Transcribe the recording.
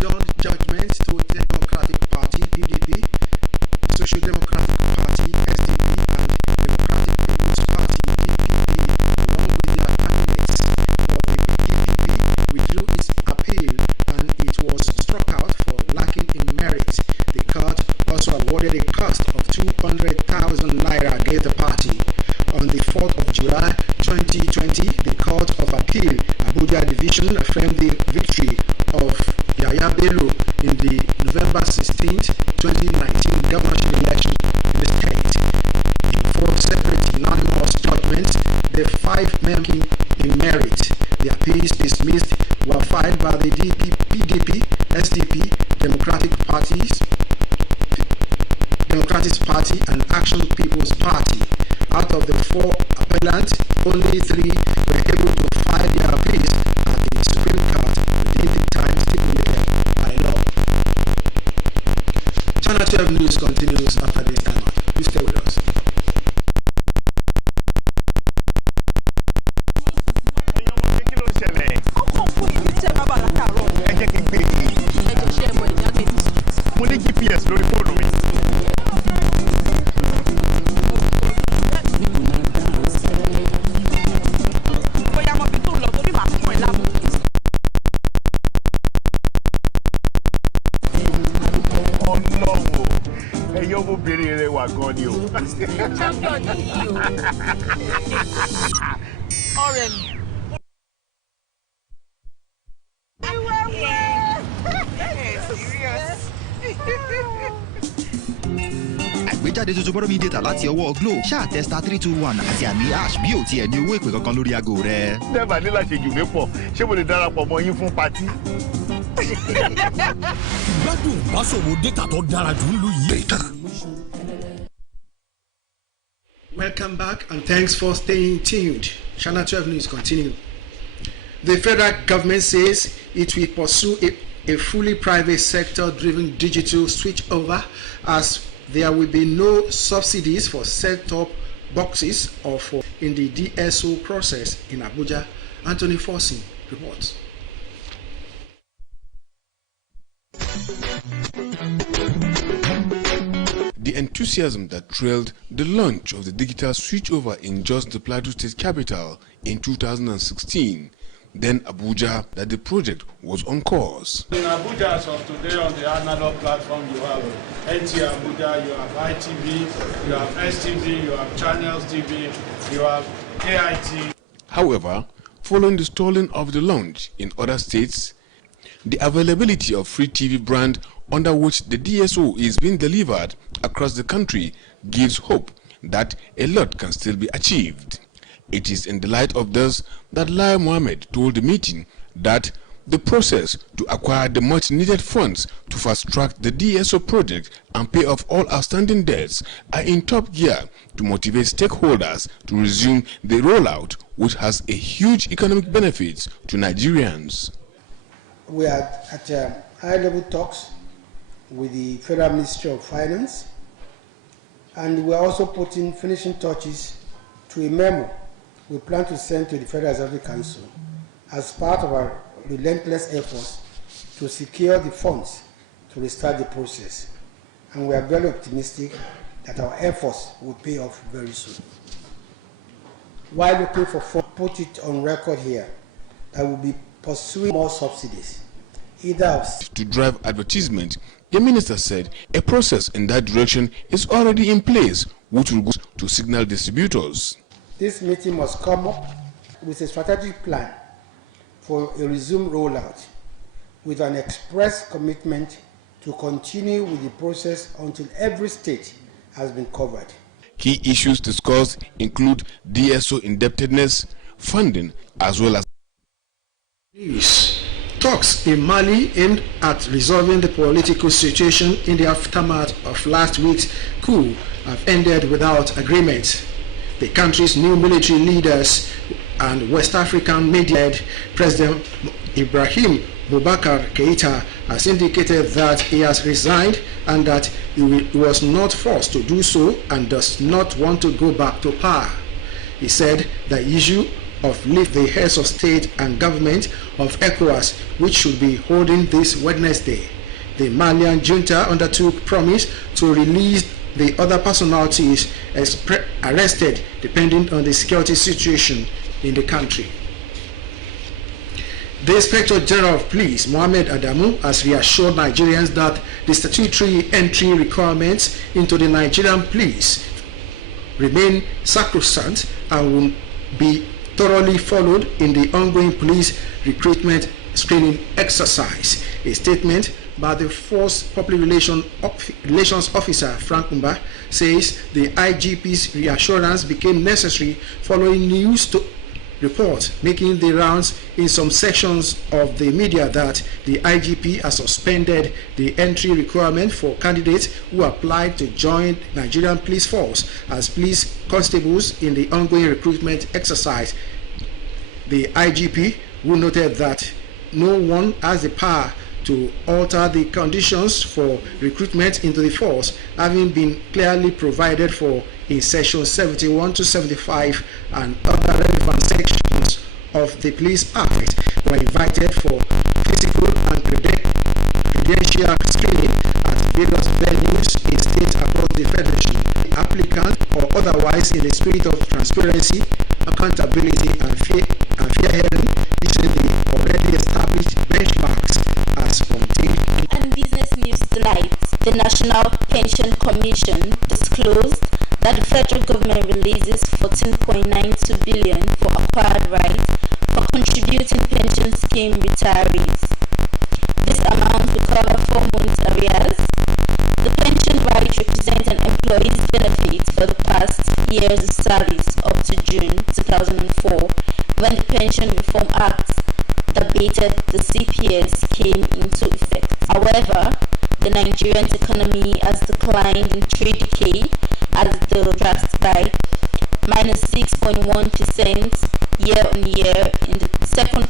adjourned judgment to Democratic Party (PDP), Social Democratic Party (SDP), and Democratic People's Party (DPP), along with their candidates. But the DPP withdrew its appeal and it was struck out for lacking in merit. The court also awarded a cost of 200,000 naira against the party. On the 4th of July 2020, the Court of Appeal, Abuja Division, affirmed the victory of Nta Abeokuta in the November 16, 2019 governorship election in the state. In 4 separate unanimous judgments, the 5 men in merit. The appeals dismissed were filed by the PDP, SDP, Democratic Party, and Action People's Party. Out of the 4 appellants, only 3 were able to file their appeals at the Supreme Court within the time stipulated by law. Channel 12 News continues after this time out. Please stay with us. GPS lórí fóònù mi. Ọmọbìnrin rẹ wà gan ni o. Champion yìí o. Ọ̀rẹ́ mi. Àgbéjáde tuntun bọ́dọ̀ mi data láti ọwọ́ Glo ṣáà tẹ *321 àti àmì hash bí ò tiẹ̀ ní owó ìpè kankan lórí aago rẹ. Dẹ́gbà ní láti jù mí pọ̀, ṣé mo lè darapọ̀ mọ́ yín fún patí? Gbádùn ìbáṣòwò data tó dára jù lù yìí. Welcome back and thanks for staying tuned. Channel 12 News continue. The federal government says it will pursue a fully private sector-driven digital switchover as there will be no subsidies for set-top boxes or for in the DSO process in Abuja. Anthony Forsey reports. The enthusiasm that trailed the launch of the digital switchover in just the Plateau State capital in 2016, then Abuja, that the project was on course. In Abuja, as of today, on the analog platform, you have Nta Abeokuta, you have ITV, you have STV, you have Channels TV, you have AIT. However, following the stalling of the launch in other states, the availability of free TV brand under which the DSO is being delivered across the country gives hope that a lot can still be achieved. It is in the light of this that Lai Mohammed told the meeting that the process to acquire the much needed funds to fast-track the DSO project and pay off all outstanding debts are in top gear to motivate stakeholders to resume the rollout, which has a huge economic benefits to Nigerians. We are at high-level talks with the Federal Ministry of Finance, and we are also putting finishing touches to a memo we plan to send to the Federal Executive Council as part of our relentless efforts to secure the funds to restart the process. And we are very optimistic that our efforts will pay off very soon. While looking for funds, put it on record here that we'll be pursuing more subsidies, either to drive advertisement. The minister said a process in that direction is already in place, which will go to signal distributors. This meeting must come up with a strategic plan for a resumed rollout with an express commitment to continue with the process until every state has been covered. Key issues discussed include DSO indebtedness, funding, as well as talks in Mali aimed at resolving the political situation in the aftermath of last week's coup have ended without agreement. The country's new military leaders and West African media President Ibrahim Boubacar Keïta has indicated that he has resigned and that he was not forced to do so and does not want to go back to power. He said the issue of the heads of state and government of ECOWAS, which should be holding this Wednesday. The Malian junta undertook promise to release the other personalities arrested depending on the security situation in the country. The Inspector General of Police, Mohammed Adamu, has reassured Nigerians that the statutory entry requirements into the Nigerian police remain sacrosanct and will be thoroughly followed in the ongoing police recruitment screening exercise. A statement by the Force Public Relations Officer Frank Umba says the IGP's reassurance became necessary following news reports making the rounds in some sections of the media that the IGP has suspended the entry requirement for candidates who applied to join Nigerian police force as police constables in the ongoing recruitment exercise. The IGP, who noted that no one has the power to alter the conditions for recruitment into the force, having been clearly provided for in section 71 to 75 and other relevant sections of the Police Act, were invited for physical and credential screening at various venues in states across the Federation. The applicant, or otherwise in the spirit of transparency, accountability and fair hearing, using the already established benchmarks as contained. And business news tonight, the National Pension Commission disclosed that the federal government releases 14.92 billion for acquired rights for contributing pension scheme retirees. This amount will cover 4 months arrears. The pension rights represent an employee's benefit for the past years of service up to June 2004, when the Pension Reform Act that abated the CPS came into effect. However, the Nigerian economy has declined in 3 decades as the draft by minus 6.1% year on year in the second